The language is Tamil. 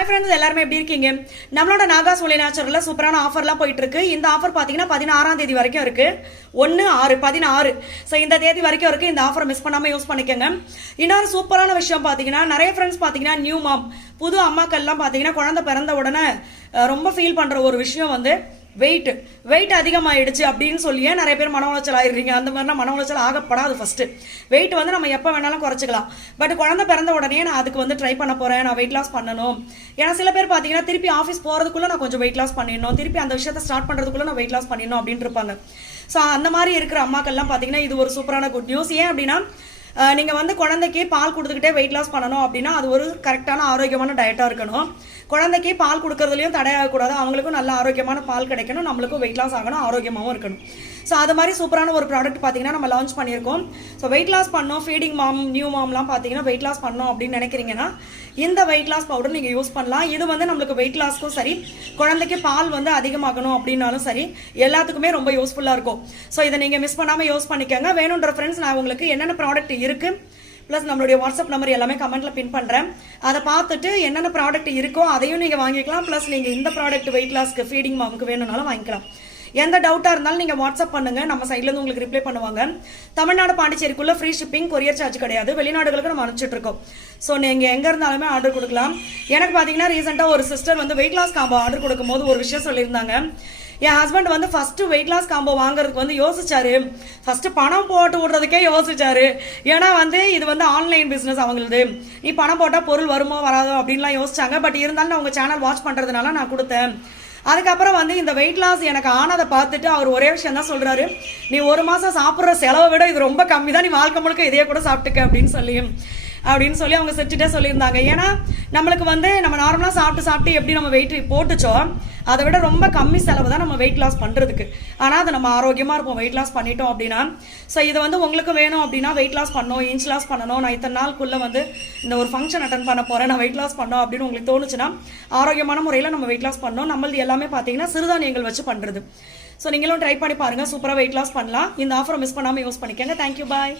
ஹாய் ஃப்ரெண்ட்ஸ், எல்லாருமே எப்படி இருக்கீங்க? நம்மளோட நாகாஸ் ஒலி நேச்சுரலில் சூப்பரான ஆஃபர்லாம் போயிட்டு இருக்கு. இந்த ஆஃபர் பார்த்தீங்கன்னா 16ஆம் தேதி வரைக்கும் இருக்கு. 1/6/16. ஸோ இந்த தேதி வரைக்கும் இருக்கு. இந்த ஆஃபரை மிஸ் பண்ணாமல் யூஸ் பண்ணிக்கோங்க. இன்னொரு சூப்பரான விஷயம் பார்த்தீங்கன்னா, நிறைய ஃப்ரெண்ட்ஸ் பார்த்தீங்கன்னா நியூ மாம், புது அம்மாக்கள்லாம் பார்த்தீங்கன்னா குழந்தை பிறந்த உடனே ரொம்ப ஃபீல் பண்ணுற ஒரு விஷயம் வந்து வெயிட் அதிகமாகிடுச்சு அப்படின்னு சொல்லியே நிறைய பேர் மன உளைச்சல் ஆயிடுறீங்க. அந்த மாதிரிலாம் மன உளைச்சல் ஆகப்படாது. ஃபர்ஸ்ட் வெயிட் வந்து நம்ம எப்போ வேணாலும் குறைச்சிக்கலாம். பட் குழந்தை பிறந்த உடனே நான் அதுக்கு வந்து ட்ரை பண்ண போகிறேன், நான் வெயிட் லாஸ் பண்ணணும். ஏன்னா சில பேர் பார்த்தீங்கன்னா திருப்பி ஆஃபீஸ் போகிறதுக்குள்ளே நான் கொஞ்சம் வெயிட் லாஸ் பண்ணிடணும், திருப்பி அந்த விஷயத்தை ஸ்டார்ட் பண்ணுறதுக்குள்ளே நான் வெயிட் லாஸ் பண்ணிடணும் அப்படின்னு இருப்பாங்க. ஸோ அந்த மாதிரி இருக்கிற அம்மாக்கள்லாம் பார்த்தீங்கன்னா இது ஒரு சூப்பரான குட் நியூஸ். ஏன் அப்படின்னா, நீங்கள் வந்து குழந்தைக்கு பால் கொடுத்துக்கிட்டே வெயிட் லாஸ் பண்ணணும் அப்படின்னா அது ஒரு கரெக்டான ஆரோக்கியமான டயட்டாக இருக்கணும். குழந்தைக்கு பால் கொடுக்கறதுலையும் தடையாகக்கூடாது, அவங்களுக்கும் நல்ல ஆரோக்கியமான பால் கிடைக்கணும், நம்மளுக்கும் வெயிட் லாஸ் ஆகணும், ஆரோக்கியமாகவும் இருக்கணும். ஸோ அது மாதிரி சூப்பரான ஒரு ப்ராடக்ட் பார்த்தீங்கன்னா நம்ம லான்ச் பண்ணியிருக்கோம். ஸோ வெயிட் லாஸ் பண்ணோம், ஃபீடிங் மாம், நியூ மாம்லாம் பார்த்தீங்கன்னா வெயிட் லாஸ் பண்ணோம் அப்படின்னு நினைக்கிறீங்கன்னா இந்த வெயிட் லாஸ் பவுடர் நீங்கள் யூஸ் பண்ணலாம். இது வந்து நம்மளுக்கு வெயிட் லாஸ்க்கும் சரி, குழந்தைக்கு பால் வந்து அதிகமாகணும் அப்படின்னாலும் சரி, எல்லாத்துக்குமே ரொம்ப யூஸ்ஃபுல்லாக இருக்கும். ஸோ இதை நீங்கள் மிஸ் பண்ணாமல் யூஸ் பண்ணிக்கோங்க. வேணுன்ற ஃப்ரெண்ட்ஸ், நான் உங்களுக்கு என்னென்ன ப்ராடக்ட் இருக்குது ப்ளஸ் நம்மளுடைய வாட்ஸ்அப் நம்பர் எல்லாமே கமெண்ட்டில் பின் பண்ணுறேன். அதை பார்த்துட்டு என்னென்ன ப்ராடக்ட் இருக்கோ அதையும் நீங்கள் வாங்கிக்கலாம். ப்ளஸ் நீங்கள் இந்த ப்ராடக்ட் வெயிட் லாஸ்க்கு ஃபீடிங் மாமுக்கு வேணும்னாலும் வாங்கிக்கலாம். எந்த டவுட்டாக இருந்தாலும் நீங்கள் வாட்ஸ்அப் பண்ணுங்கள், நம்ம சைட்லேருந்து உங்களுக்கு ரிப்ளை பண்ணுவாங்க. தமிழ்நாடு பாண்டிச்சேரிக்குள்ளே ஃப்ரீ ஷிப்பிங், கொரியர் சார்ஜ் கிடையாது. வெளிநாடுகளுக்கு நம்ம அனுப்பிச்சிட்ருக்கோம். ஸோ நீங்கள் எங்கே இருந்தாலுமே ஆர்டர் கொடுக்கலாம். எனக்கு பார்த்தீங்கன்னா ரீசெண்டாக ஒரு சிஸ்டர் வந்து வெயிட் லாஸ் காம்போ ஆர்டர் கொடுக்கும்போது ஒரு விஷயம் சொல்லியிருந்தாங்க. என் ஹஸ்பண்ட் வந்து ஃபஸ்ட்டு வெயிட் லாஸ் காம்போ வாங்குறதுக்கு வந்து யோசிச்சாரு. ஃபஸ்ட்டு பணம் போட்டு விடுறதுக்கே யோசிச்சாரு. ஏன்னா வந்து இது வந்து ஆன்லைன் பிஸ்னஸ் அவங்களுது, நீ பணம் போட்டால் பொருள் வருமோ வராதோ அப்படின்லாம் யோசிச்சாங்க. பட் இருந்தாலும் நான் உங்கள் சேனல் வாட்ச் பண்ணுறதுனால நான் கொடுத்தேன். அதுக்கப்புறம் வந்து இந்த வெயிட் லாஸ் எனக்கு ஆனதை பார்த்துட்டு அவர் ஒரே விஷயம் தான் சொல்கிறாரு, நீ ஒரு மாதம் சாப்பிட்ற செலவை விட இது ரொம்ப கம்மி தான், நீ வாழ்க்கை முழுக்க இதையே கூட சாப்பிட்டுக்க அப்படின்னு சொல்லி அவங்க செஞ்சுட்டே சொல்லியிருந்தாங்க. ஏன்னா நம்மளுக்கு வந்து நம்ம நார்மலாக சாப்பிட்டு எப்படி நம்ம வெயிட் போட்டுச்சோ அதை விட ரொம்ப கம்மி செலவு தான் நம்ம வெயிட் லாஸ் பண்ணுறதுக்கு. ஆனால் அது நம்ம ஆரோக்கியமாக இருப்போம் வெயிட் லாஸ் பண்ணிட்டோம் அப்படின்னா. ஸோ இது வந்து உங்களுக்கு வேணும் அப்படின்னா, வெயிட் லாஸ் பண்ணணும், இன்ச் லாஸ் பண்ணணும், நான் இத்தனை நாளுக்குள்ளே வந்து இந்த ஒரு ஃபங்க்ஷன் அட்டன் பண்ண போகிறேன், நான் வெயிட் லாஸ் பண்ணோம் அப்படின்னு உங்களுக்கு தோணுச்சுன்னா ஆரோக்கியமான முறையில் நம்ம வெயிட் லாஸ் பண்ணணும். நம்மளது எல்லாமே பார்த்தீங்கன்னா சிறுதானியங்கள் வச்சு பண்ணுறது. ஸோ நீங்களும் ட்ரை பண்ணி பாருங்கள், சூப்பராக வெயிட் லாஸ் பண்ணலாம். இந்த ஆஃபரை மிஸ் பண்ணாமல் யூஸ் பண்ணிக்கோங்க. தேங்க்யூ, பாய்.